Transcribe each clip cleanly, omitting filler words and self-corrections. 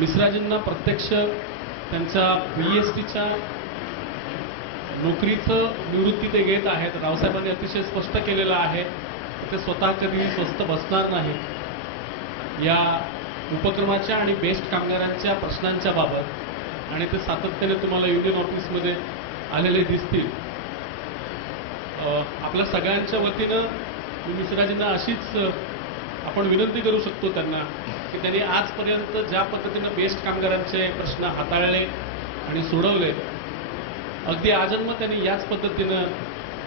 मिश्राजींना प्रत्यक्ष त्यांच्या BSTच्या नोकरीचं निवृत्ती ते घेत आहेत. रावसाहेबांनी अतिशय स्पष्ट केलेलं आहे ते स्वतः कधी स्वस्थ बसणार नाही या उपक्रमाच्या आणि बेस्ट कामगारांच्या प्रश्नांच्या बाबत, आणि ते सातत्याने तुम्हाला युनियन ऑफिसमध्ये आलेले दिसतील. आपल्या सगळ्यांच्या वतीनं मी मिश्राजींना अशीच आपण विनंती करू शकतो त्यांना की त्यांनी आजपर्यंत ज्या पद्धतीनं बेस्ट कामगारांचे प्रश्न हाताळले आणि सोडवले, अगदी आजन्म त्यांनी याच पद्धतीनं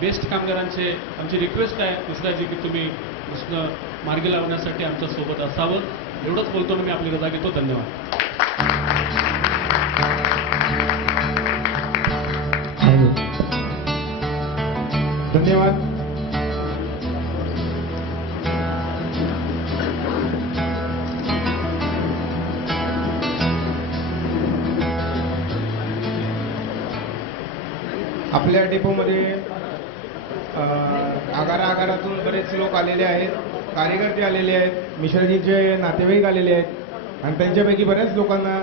बेस्ट कामगारांचे, आमची रिक्वेस्ट आहे मिश्राजी की तुम्ही प्रश्न मार्गी लावण्यासाठी आमच्या सोबत असावं. एवढंच बोलतो मी आपली रजा घेतो. धन्यवाद. धन्यवाद. आपल्या डेपोमध्ये आगारातून बरेच लोक आलेले आहेत, कार्यकर्ते आलेले आहेत, मिश्राजींचे नातेवाईक आलेले आहेत आणि त्यांच्यापैकी बऱ्याच लोकांना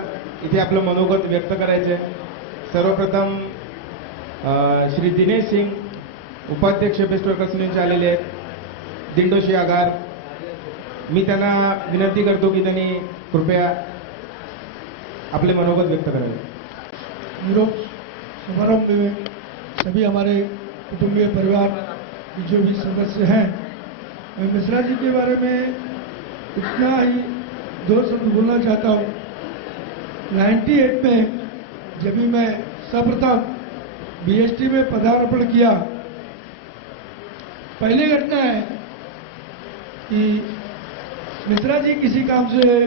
इथे आपलं मनोगत व्यक्त करायचे आहे. सर्वप्रथम श्री दिनेश सिंग उपाध्यक्ष बेस्ट वर्कर्स युनियनचे आलेले आहेत, दिंडोशी आगार. मी त्यांना विनंती करतो की त्यांनी कृपया आपले मनोगत व्यक्त करावे. निरोग समारंभ में सभी हमारे कुटुंबीय परिवार के जो भी सदस्य हैं, मैं मिश्रा जी के बारे में इतना ही दो शब्द बोलना चाहता हूँ. 98 में जब भी मैं सर्वप्रथम BST में पदार्पण किया, पहली घटना है कि मिश्रा जी किसी काम से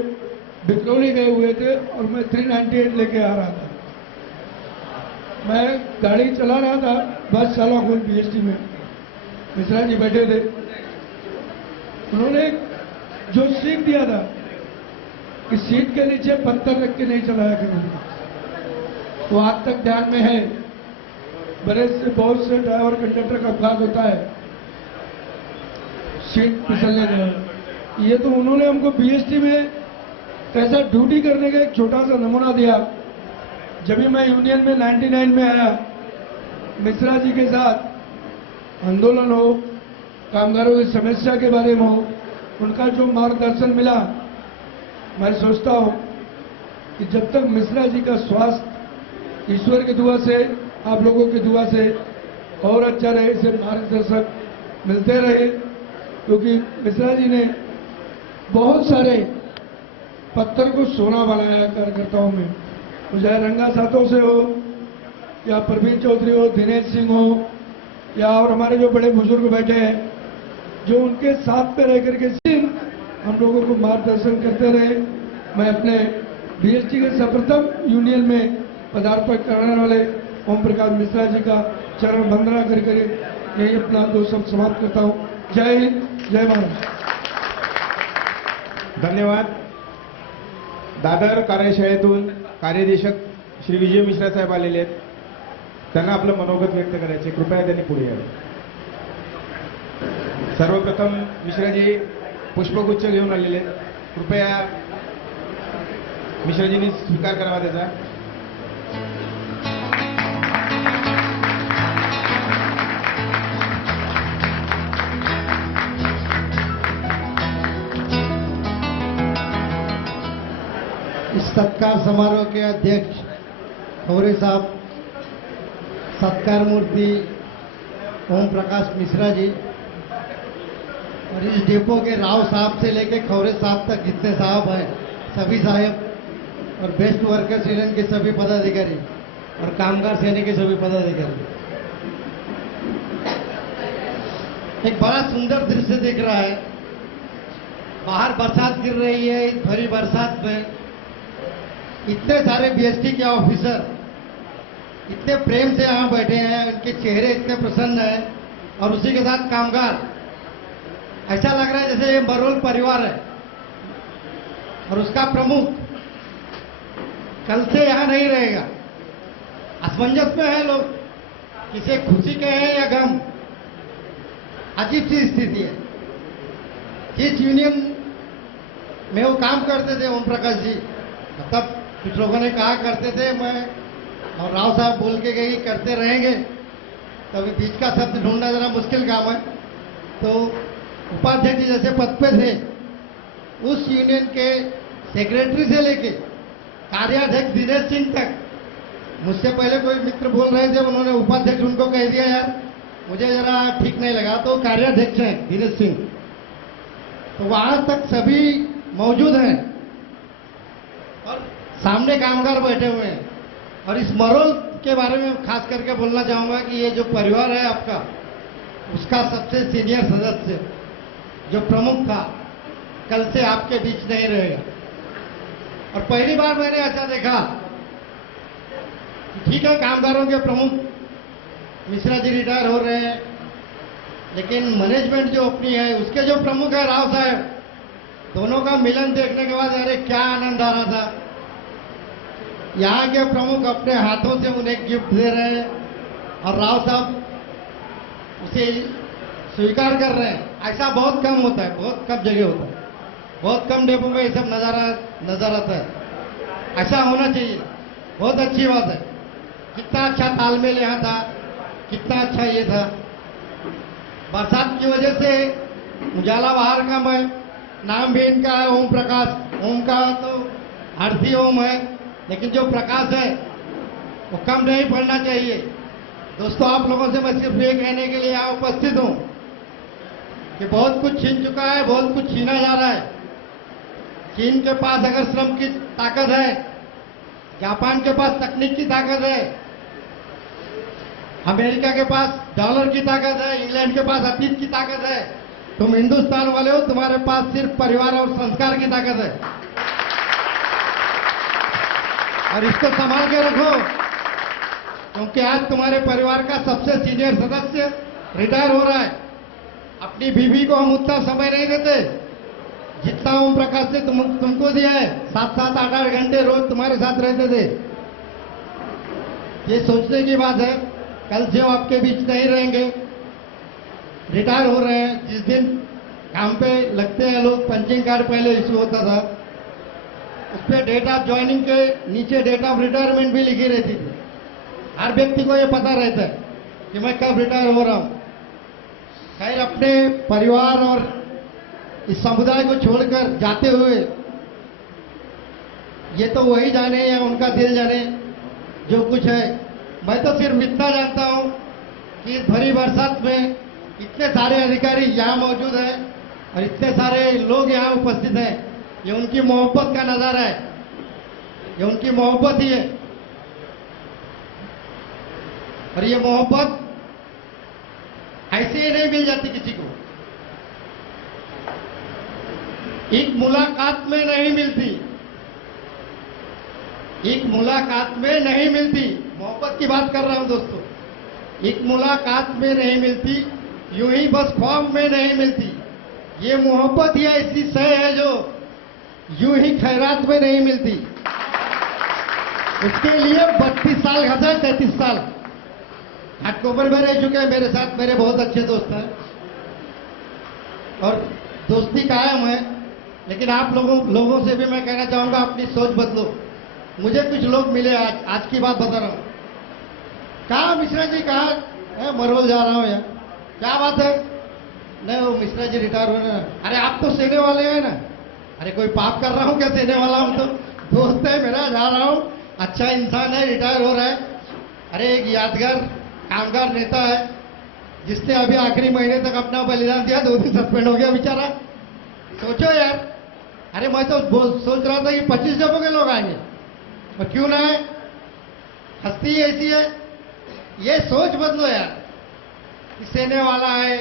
बिकरौली गए हुए थे और मैं 398 लेके आ रहा था. मैं गाड़ी चला रहा था, बस चालक हूँ BST में, मिश्रा जी बैठे थे. उन्होंने जो सीख दिया था कि सीट के नीचे पत्थर रख के नहीं चलाया करेंगे, वो आज तक ध्यान में है. बहुत से ड्राइवर कंडक्टर का अपघात होता है सीट फिसलने का. ये तो उन्होंने हमको BST में कैसा ड्यूटी करने का एक छोटा सा नमूना दिया. जब भी मैं यूनियन में 99 में आया, मिश्रा जी के साथ आंदोलन हो, कामगारों की समस्या के बारे में हो, उनका जो मार्गदर्शन मिला, मैं सोचता हूँ कि जब तक मिश्रा जी का स्वास्थ्य ईश्वर की दुआ से, आप लोगों की दुआ से और अच्छा रहे, इसे मार्गदर्शक मिलते रहे, क्योंकि मिश्रा जी ने बहुत सारे पत्थर को सोना बनाया कार्यकर्ताओं में. चाहे रंगा सातों से हो या प्रवीण चौधरी हो, दिनेश सिंह हो, या और हमारे जो बड़े बुजुर्ग बैठे हैं, जो उनके साथ पे रह करके हम लोगों को मार्गदर्शन करते रहे. मैं अपने BST के सर्वप्रथम यूनियन में पदार्पण करने वाले ओम प्रकाश मिश्रा जी का चरण वंदना करके यही अपना दो शब्द समाप्त करता हूँ. जय हिंद, जय महाराष्ट्र. धन्यवाद. दादर कार्यशाळेतून कार्यदेशक श्री विजय मिश्रा साहेब आलेले आहेत, त्यांना आपलं मनोगत व्यक्त करायचे. कृपया त्यांनी पुढे यावे. सर्वप्रथम मिश्राजी पुष्पगुच्छ घेऊन आलेले आहेत. कृपया मिश्राजींनी स्वीकार करावा त्याचा. इस सत्कार समारोह के अध्यक्ष खौरे साहब, सत्कार मूर्ति ओम प्रकाश मिश्रा जी, और इस डिपो के राव साहब से लेके खौरे साहब तक जितने साहब हैं, सभी साहब, और बेस्ट वर्कर्स यूनियन के सभी पदाधिकारी और कामगार सेना के सभी पदाधिकारी. एक बड़ा सुंदर दृश्य दिख रहा है. बाहर बरसात गिर रही है. इस भरी बरसात में इतने सारे BST के ऑफिसर इतने प्रेम से यहाँ बैठे हैं, उनके चेहरे इतने प्रसन्न हैं, और उसी के साथ कामगार. ऐसा लग रहा है जैसे ये बरोल परिवार है और उसका प्रमुख कल से यहाँ नहीं रहेगा. असमंजस में है लोग, किसे खुशी के हैं या गम. अजीब सी स्थिति है. जिस यूनियन में वो काम करते थे ओम प्रकाश जी, मतलब कुछ लोगों ने कहा करते थे, मैं और राव साहब बोल के गई करते रहेंगे, तो अभी बीच का शब्द ढूंढना जरा मुश्किल काम है। तो उपाध्यक्ष जैसे पद पे थे, उस यूनियन के सेक्रेटरी से लेके कार्याध्यक्ष दिनेश सिंह तक, मुझसे पहले कोई मित्र बोल रहे थे, उन्होंने उपाध्यक्ष उनको कह दिया, यार मुझे जरा ठीक नहीं लगा, तो कार्याध्यक्ष हैं दिनेश सिंह। तो वहां तक सभी मौजूद हैं और सामने कामगार बैठे हुए हैं। और इस मरोल के बारे में खास करके बोलना चाहूंगा कि ये जो परिवार है आपका, उसका सबसे सीनियर सदस्य जो प्रमुख था, कल से आपके बीच नहीं रहेगा। और पहली बार मैंने ऐसा देखा, ठीक है कामगारों के प्रमुख मिश्रा जी रिटायर हो रहे हैं, लेकिन मैनेजमेंट जो अपनी है उसके जो प्रमुख है राव साहब, दोनों का मिलन देखने के बाद अरे क्या आनंद आ रहा था। यहाँ के प्रमुख अपने हाथों से उन्हें गिफ्ट दे रहे हैं और राव साहब उसे स्वीकार कर रहे हैं। ऐसा बहुत कम होता है, बहुत कम जगह होता है, बहुत कम डेपो में ये सब नजर आता है। ऐसा होना चाहिए, बहुत अच्छी बात है। कितना अच्छा तालमेल यहाँ था, कितना अच्छा ये था। बरसात की वजह से उजाला बाहर कम है, नाम भी इनका है ओम प्रकाश। ओम का तो अर्थ ही ओम है, लेकिन जो प्रकाश है वो कम नहीं पड़ना चाहिए। दोस्तों, आप लोगों से मैं सिर्फ ये कहने के लिए यहाँ उपस्थित हूँ कि बहुत कुछ छीन चुका है, बहुत कुछ छीना जा रहा है। चीन के पास अगर श्रम की ताकत है, जापान के पास तकनीक की ताकत है, अमेरिका के पास डॉलर की ताकत है, इंग्लैंड के पास अतीत की ताकत है, तुम हिंदुस्तान वाले हो, तुम्हारे पास सिर्फ परिवार और संस्कार की ताकत है। और इसको संभाल के रखो, क्योंकि आज तुम्हारे परिवार का सबसे सीनियर सदस्य रिटायर हो रहा है। अपनी बीवी को हम उतना समय नहीं देते जितना ओम प्रकाश ने तुमको दिया है। 7-7, 8-8 घंटे रोज तुम्हारे साथ रहते थे। ये सोचने की बात है, कल से वो आपके बीच नहीं रहेंगे, रिटायर हो रहे हैं। जिस दिन काम पे लगते हैं लोग, पंचिंग कार्ड पहले इश्यू होता था, उस पर डेट ऑफ ज्वाइनिंग के नीचे डेट ऑफ रिटायरमेंट भी लिखी रहती थी। हर व्यक्ति को ये पता रहता है कि मैं कब रिटायर हो रहा हूं। खैर, अपने परिवार और इस समुदाय को छोड़कर जाते हुए, ये तो वही जाने या उनका दिल जाने जो कुछ है। मैं तो सिर्फ इतना जानता हूं कि इस भरी बरसात में इतने सारे अधिकारी यहाँ मौजूद हैं और इतने सारे लोग यहाँ उपस्थित हैं, ये उनकी मोहब्बत का नजारा है, ये उनकी मोहब्बत ही है। और ये मोहब्बत ऐसे ही नहीं मिल जाती किसी को, एक मुलाकात में नहीं मिलती, एक मुलाकात में नहीं मिलती। मोहब्बत की बात कर रहा हूं दोस्तों, एक मुलाकात में नहीं मिलती, यूं ही बस ख्वाब में नहीं मिलती। ये मोहब्बत ही ऐसी शय है जो यूं ही खैरात में नहीं मिलती। उसके लिए 32 साल घटे, 33 साल घाटकोपर में रह चुके हैं मेरे साथ। मेरे बहुत अच्छे दोस्त हैं और दोस्ती कायम है। लेकिन आप लोगों से भी मैं कहना चाहूंगा, अपनी सोच बदलो। मुझे कुछ लोग मिले आज की बात बता रहा हूं। कहा मिश्रा जी, कहा मरोल जा रहा हूं यार, क्या बात है? नहीं, वो मिश्रा जी रिटायर हो रहे हैं। अरे आप तो सेने वाले हैं ना? अरे कोई पाप कर रहा हूं क्या? सेने वाला हूं तो दोस्त है मेरा, जा रहा हूं, अच्छा इंसान है, रिटायर हो रहा है। अरे एक यादगार कामगार नेता है जिसने अभी आखिरी महीने तक अपना बलिदान दिया, 2 दिन सस्पेंड हो गया बेचारा। सोचो यार। अरे मैं तो सोच रहा था कि 25 जगहों के लोग आएंगे, और क्यों ना है? हस्ती ऐसी है। ये सोच बदलो यार। सेने वाला है,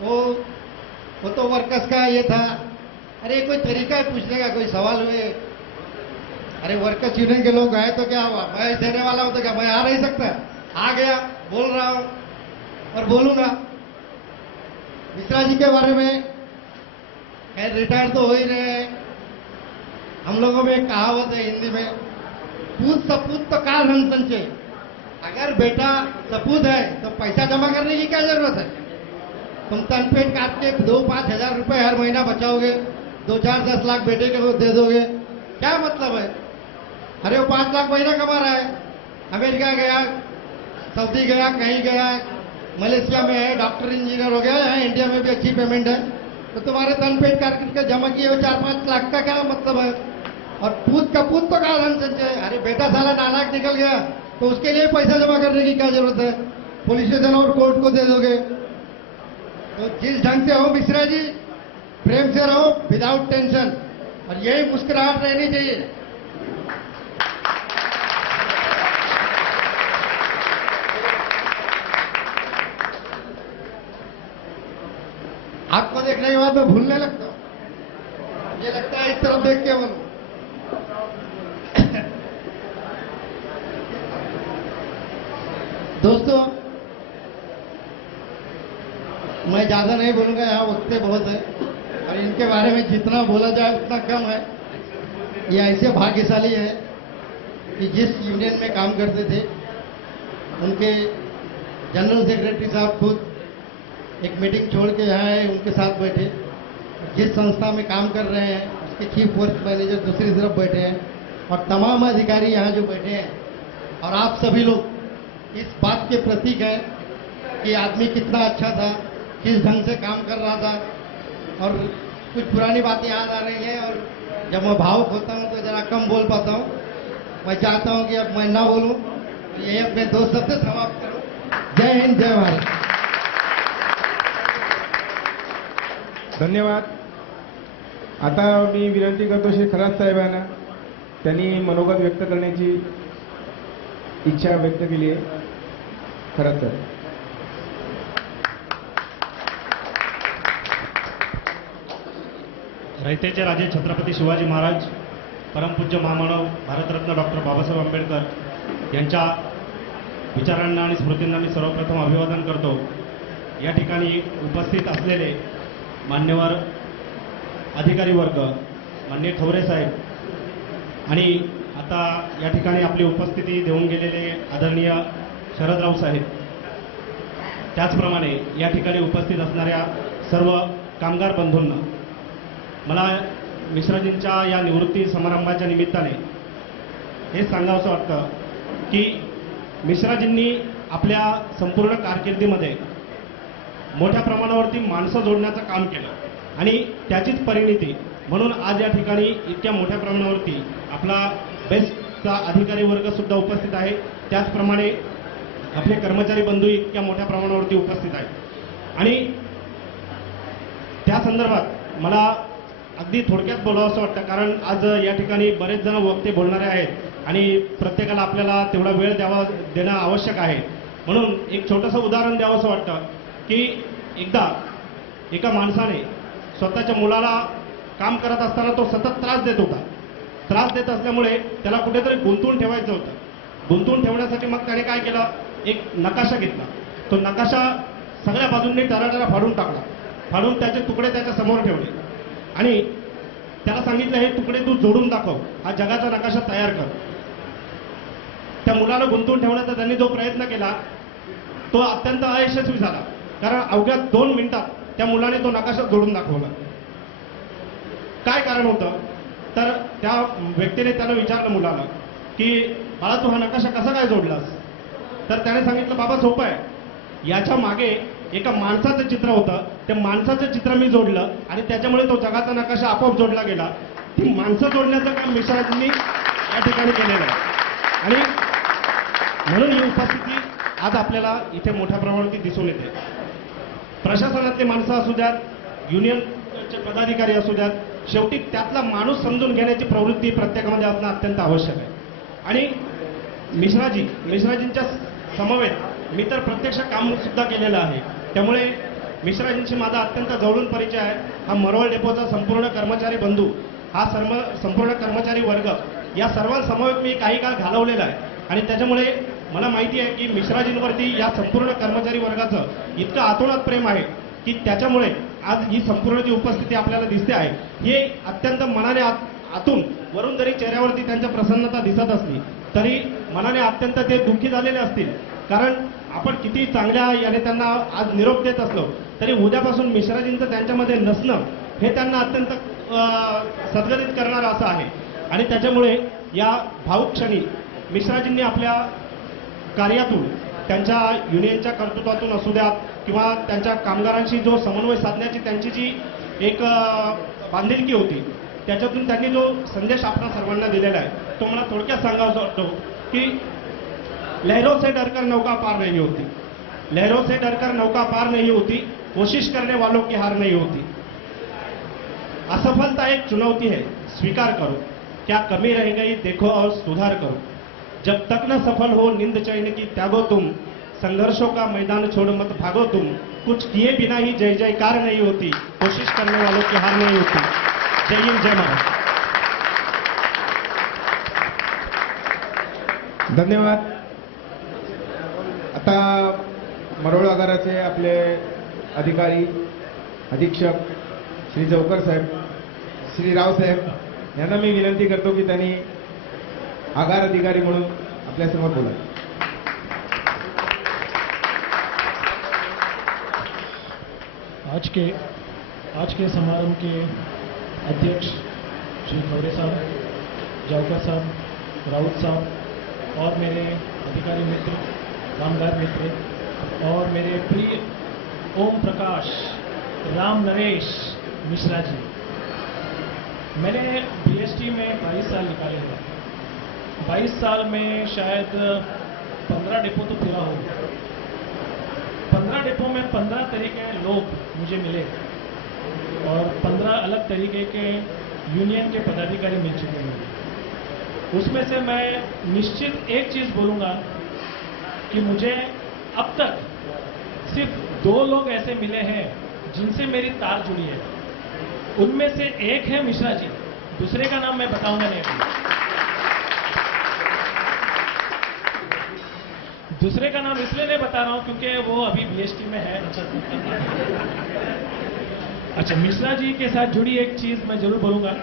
वो तो वर्कर्स का ये था। अरे कोई तरीका है पूछने का, कोई सवाल हुए? अरे वर्कर्स यूनियन के लोग आए तो क्या हुआ? मैं सेने वाला हूं तो क्या मैं आ नहीं सकता? आ गया, बोल रहा हूं और बोलूंगा। मिश्रा जी के बारे में खैर रिटायर तो हो ही रहे हैं। हम लोगों में एक कहावत है हिंदी में, पूत सपूत तो का धन संचय। अगर बेटा सपूत है तो पैसा जमा करने की क्या जरूरत है? तुम तनपेट काट के 2-5 हजार रुपए हर महीना बचाओगे, 2-4-10 लाख बेटे को दे दोगे, क्या मतलब है? अरे वो 5 लाख महीना कमा रहा है, अमेरिका गया, सऊदी गया, कहीं गया, मलेशिया में है, डॉक्टर इंजीनियर हो गया, यहाँ इंडिया में भी अच्छी पेमेंट है, तो तुम्हारे धन पेट करके जमा किए हुए 4-5 लाख का क्या मतलब है? और पूत का पूत तो कहा धन संचय, अरे बेटा साला नालायक निकल गया तो उसके लिए पैसा जमा करने की क्या जरूरत है? पुलिस स्टेशन और कोर्ट को दे दोगे। तो जिस ढंग से हो मिश्रा जी, प्रेम से रहो, विदाउट टेंशन, और यही मुस्कुराहट रहनी चाहिए। आपको देखने के बाद मैं भूलने लगता हूं, मुझे लगता है इस तरफ देख के बोलूं। दोस्तों, मैं ज्यादा नहीं बोलूंगा, यहाँ वक्त बहुत है और इनके बारे में जितना बोला जाए उतना कम है। ये ऐसे भाग्यशाली है कि जिस यूनियन में काम करते थे उनके जनरल सेक्रेटरी साहब खुद एक मीटिंग छोड़ के यहाँ आए, उनके साथ बैठे। जिस संस्था में काम कर रहे हैं उसके चीफ वर्क मैनेजर दूसरी तरफ बैठे हैं और तमाम अधिकारी यहाँ जो बैठे हैं, और आप सभी लोग इस बात के प्रतीक हैं कि आदमी कितना अच्छा था, किस ढंग से काम कर रहा था। और कुछ पुरानी बातें याद आ रही हैं और जब मैं भावुक होता हूं तो जरा कम बोल पाता हूं। मैं चाहता हूं कि अब मैं ना बोलूं, ये अपने 2 शब्द से समाप्त करूं। जय हिंद, जय भारत। धन्यवाद. आता मी विनंती करतो श्री खरात साहेबांना, त्यांनी मनोगत व्यक्त करण्याची इच्छा व्यक्त केली आहे. खरात साहेब. रयतेचे राजे छत्रपती शिवाजी महाराज, परमपूज्य महामानव भारतरत्न डॉक्टर बाबासाहेब आंबेडकर यांच्या विचारांना आणि स्मृतींना मी सर्वप्रथम अभिवादन करतो. या ठिकाणी उपस्थित असलेले मान्यवर अधिकारी वर्ग, माननीय ठवरे साहेब आणि आता या ठिकाणी आपली उपस्थिती देऊन गेलेले आदरणीय शरदराव साहेब, त्याचप्रमाणे या ठिकाणी उपस्थित असणाऱ्या सर्व कामगार बंधूंना मला मिश्राजींच्या या निवृत्ती समारंभाच्या निमित्ताने हे सांगावंसं वाटतं की मिश्राजींनी आपल्या संपूर्ण कारकिर्दीमध्ये मोठ्या प्रमाणावरती माणसं जोडण्याचं काम केलं आणि त्याचीच परिणिती म्हणून आज या ठिकाणी इतक्या मोठ्या प्रमाणावरती आपला बेस्टचा अधिकारी वर्ग सुद्धा उपस्थित आहे. त्याचप्रमाणे आपले कर्मचारी बंधू इतक्या मोठ्या प्रमाणावरती उपस्थित आहेत आणि त्या संदर्भात मला अगदी थोडक्यात बोलावंसं वाटतं, कारण आज या ठिकाणी बरेच जण वक्ते बोलणारे आहेत आणि प्रत्येकाला आपल्याला तेवढा वेळ देणं आवश्यक आहे. म्हणून एक छोटंसं उदाहरण द्यावंसं वाटतं की एकदा एका माणसाने स्वतःच्या मुलाला काम करत असताना तो सतत त्रास देत होता. त्रास देत असल्यामुळे त्याला कुठेतरी गुंतवून ठेवायचं होतं. गुंतवून ठेवण्यासाठी मग त्याने काय केलं, एक नकाशा घेतला. तो नकाशा सगळ्या बाजूंनी टराटरा फाडून टाकला. फाडून त्याचे तुकडे त्याच्या समोर ठेवले आणि त्याला सांगितलं, हे तुकडे तू जोडून दाखव, हा जगाचा नकाशा तयार कर. त्या मुलाला गुंतवून ठेवण्याचा त्यांनी जो प्रयत्न केला तो अत्यंत अयशस्वी झाला, कारण अवघ्या 2 मिनिटात त्या मुलाने तो नकाशा जोडून दाखवला. काय कारण होतं, तर त्या व्यक्तीने त्याला विचारलं मुलाला की बाळा तू हा नकाशा कसा काय जोडलास. तर त्याने सांगितलं, बाबा सोपं आहे, याच्या मागे एका माणसाचं चित्र होतं, त्या माणसाचं चित्र मी जोडलं आणि त्याच्यामुळे तो जगाचा नकाशा आपोआप जोडला गेला. ती माणसं जोडण्याचं काम मिश्राजींनी या ठिकाणी केलेलं आहे आणि म्हणून ही उपस्थिती आज आपल्याला इथे मोठ्या प्रमाणात दिसून येते. प्रशासनातले माणसं असू द्यात, युनियनचे पदाधिकारी असू द्यात, शेवटी त्यातला माणूस समजून घेण्याची प्रवृत्ती प्रत्येकामध्ये असणं अत्यंत आवश्यक आहे. आणि मिश्राजींच्या समवेत मी तर प्रत्यक्ष काम सुद्धा केलेलं आहे, त्यामुळे मिश्राजींशी माझा अत्यंत जवळून परिचय आहे. हा मरोळ डेपोचा संपूर्ण कर्मचारी बंधू, हा संपूर्ण कर्मचारी वर्ग या सर्वांसमवेत मी काही काळ घालवलेला आहे आणि त्याच्यामुळे मला माहिती आहे की मिश्राजींवरती या संपूर्ण कर्मचारी वर्गाचं इतकं आतोनात प्रेम आहे की त्याच्यामुळे आज ही संपूर्ण जी उपस्थिती आपल्याला दिसते आहे ही अत्यंत मनाने आतून, वरून जरी चेहऱ्यावरती त्यांच्या प्रसन्नता दिसत असली तरी मनाने अत्यंत ते दुःखी झालेले असतील. कारण आपण किती चांगल्या याने त्यांना आज निरोप देत असलो तरी उद्यापासून मिश्राजींचं त्यांच्यामध्ये नसणं हे त्यांना अत्यंत सद्गतीत करणारं असं आहे. आणि त्याच्यामुळे या भाऊक क्षणी मिश्राजींनी आपल्या कार्यातून त्यांच्या युनियनच्या कर्तृत्वातून असू द्यात किंवा त्यांच्या कामगारांशी जो समन्वय साधण्याची त्यांची जी एक बांधिलकी होती, त्याच्यातून त्यांनी जो संदेश आपल्या सर्वांना दिलेला आहे तो मला थोडक्यात सांगावासा वाटतो की लहरों से डरकर नौका पार नहीं होती, लहरों से डरकर नौका पार नहीं होती, कोशिश करने वालों की हार नहीं होती। असफलता एक चुनौती है, स्वीकार करो, क्या कमी रह गई देखो और सुधार करो, जब तक न सफल हो नींद चैन की त्यागो तुम, संघर्षों का मैदान छोड़ मत भागो तुम, कुछ किए बिना ही जय जयकार नहीं होती, कोशिश करने वालों की हार नहीं होती। जय हिंद, जय महाराष्ट्र। धन्यवाद. आता मरोळ आगाराचे आपले अधिकारी अधीक्षक श्री जवकर साहेब, श्री राव साहेब यांना मी विनंती करतो की त्यांनी आगार अधिकारी म्हणून आपल्यासमोर बोला. आज के समारोह के अध्यक्ष श्री खौरे साहब, जावकर साहब, राउत साहब और मेरे अधिकारी मित्र, कामगार मित्र और मेरे प्रिय ओम प्रकाश राम नरेश मिश्रा जी, मैंने बीएसटी में 22 साल निकाले हैं. 22 साल में शायद 15 डिपो तो पूरा हो गया. 15 डिपो में 15 तरह के लोग मुझे मिले और 15 अलग तरीके के यूनियन के पदाधिकारी मिल चुके हैं. उसमें से मैं निश्चित एक चीज़ बोलूँगा कि मुझे अब तक सिर्फ 2 लोग ऐसे मिले हैं जिनसे मेरी तार जुड़ी है. उनमें से एक है मिश्रा जी, दूसरे का नाम मैं बताऊंगा नहीं अभी. दूसरे का नाम इसलिए नहीं बता रहा हूं क्योंकि वो अभी बीएसटी में है. अच्छा, मिश्रा जी के साथ जुड़ी एक चीज मैं जरूर बोलूंगा.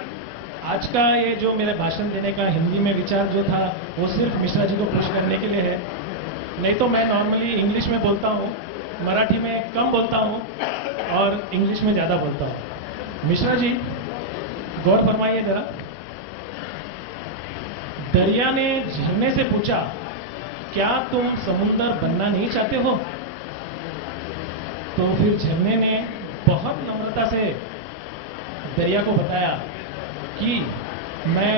आज का ये जो मेरा भाषण देने का हिंदी में विचार जो था वो सिर्फ मिश्रा जी को खुश करने के लिए है. नहीं तो मैं नॉर्मली इंग्लिश में बोलता हूँ, मराठी में कम बोलता हूँ और इंग्लिश में ज़्यादा बोलता हूँ. मिश्रा जी, गौर फरमाइए जरा. दरिया ने झरने से पूछा, क्या तुम समुंदर बनना नहीं चाहते हो? तो फिर झरने ने बहुत नम्रता से दरिया को बताया कि मैं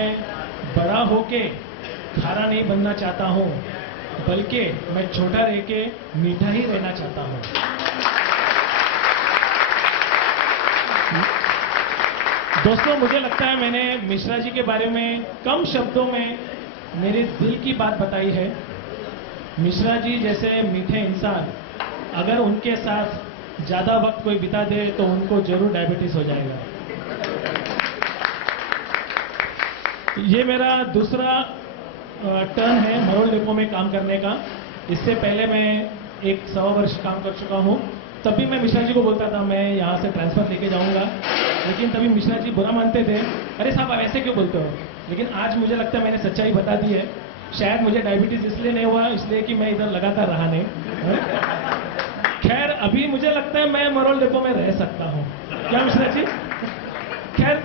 बड़ा होके खारा नहीं बनना चाहता हूं, बल्कि मैं छोटा रह के मीठा ही रहना चाहता हूं. दोस्तों, मुझे लगता है मैंने मिश्रा जी के बारे में कम शब्दों में मेरे दिल की बात बताई है. मिश्रा जी जैसे मीठे इंसान अगर उनके साथ ज़्यादा वक्त कोई बिता दे तो उनको जरूर डायबिटीज हो जाएगा. ये मेरा दूसरा टर्न है मरोल डिपो में काम करने का. इससे पहले मैं 1.25 वर्ष काम कर चुका हूँ. तब भी मैं मिश्रा जी को बोलता था मैं यहाँ से ट्रांसफर लेके जाऊँगा, लेकिन तभी मिश्रा जी बुरा मानते थे. अरे साहब, आप ऐसे क्यों बोलते हो? लेकिन आज मुझे लगता है मैंने सच्चाई बता दी है. शायद मुझे डायबिटीज इसलिए नहीं हुआ, इसलिए कि मैं इधर लगातार रहा नहीं. खैर, अभी मुझे लगता है मैं मरोल डिपो में रह सकता हूँ. क्या मिश्रा जी? खैर,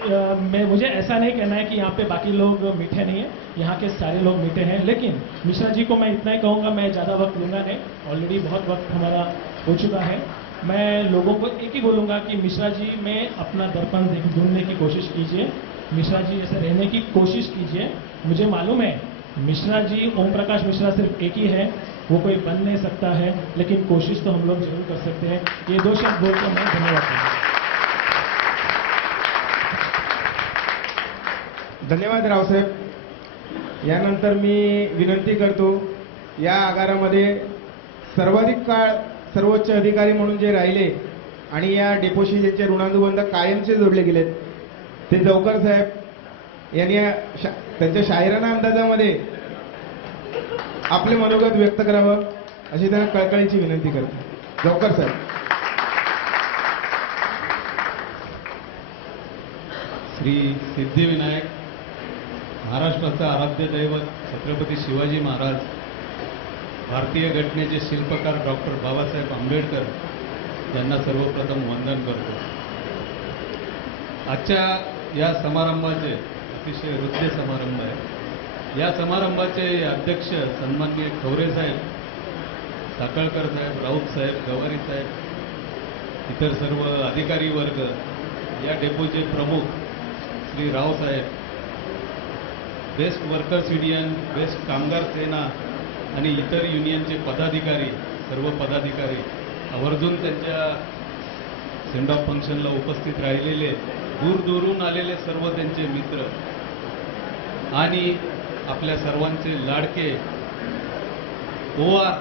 मुझे ऐसा नहीं कहना है कि यहाँ पे बाकी लोग मीठे नहीं हैं. यहाँ के सारे लोग मीठे हैं. लेकिन मिश्रा जी को मैं इतना ही कहूँगा, मैं ज़्यादा वक्त लूँगा नहीं. ऑलरेडी बहुत वक्त हमारा हो चुका है. मैं लोगों को एक ही बोलूँगा कि मिश्रा जी में अपना दर्पण ढूंढने की कोशिश कीजिए. मिश्रा जी जैसे रहने की कोशिश कीजिए. मुझे मालूम है मिश्रा जी, ओम प्रकाश मिश्रा सिर्फ एक ही है, वो कोई बन नहीं सकता है, लेकिन कोशिश तो हम लोग जरूर कर सकते हैं. ये 2 शब्द बोलकर मैं धन्यवाद दूंगा. धन्यवाद रावसाहेब. यानंतर मी विनंती करतो, या आगारामध्ये सर्वाधिक काळ सर्वोच्च अधिकारी म्हणून जे राहिले आणि या डेपोशी ज्यांचे ऋणानुबंध कायमचे जोडले गेलेत ते जवकर साहेब यांनी त्यांच्या शाहिराना अंदाजामध्ये आपले मनोगत व्यक्त करावं अशी त्यांना कळकळीची विनंती करतो. जवकर साहेब. श्री सिद्धिविनायक, महाराष्ट्राचं आराध्य दैवत छत्रपती शिवाजी महाराज, भारतीय घटनेचे शिल्पकार डॉक्टर बाबासाहेब आंबेडकर यांना सर्वप्रथम वंदन करतो. आजच्या या समारंभाचे अतिशय हृद्य समारंभ आहे. या समारंभाचे अध्यक्ष सन्माननीय खवरे साहेब, साखळकर साहेब, राऊत साहेब, गवारी साहेब, इतर सर्व अधिकारी वर्ग, या डेपोचे प्रमुख श्री राव साहेब, बेस्ट वर्कर्स युनियन, बेस्ट कामगार सेना आणि इतर युनियनचे पदाधिकारी, सर्व पदाधिकारी आवर्जून त्यांच्या सेंड ऑफ फंक्शनला उपस्थित राहिलेले, दूरदूरून आलेले सर्व त्यांचे मित्र आणि आपल्या सर्वांचे लाडके OR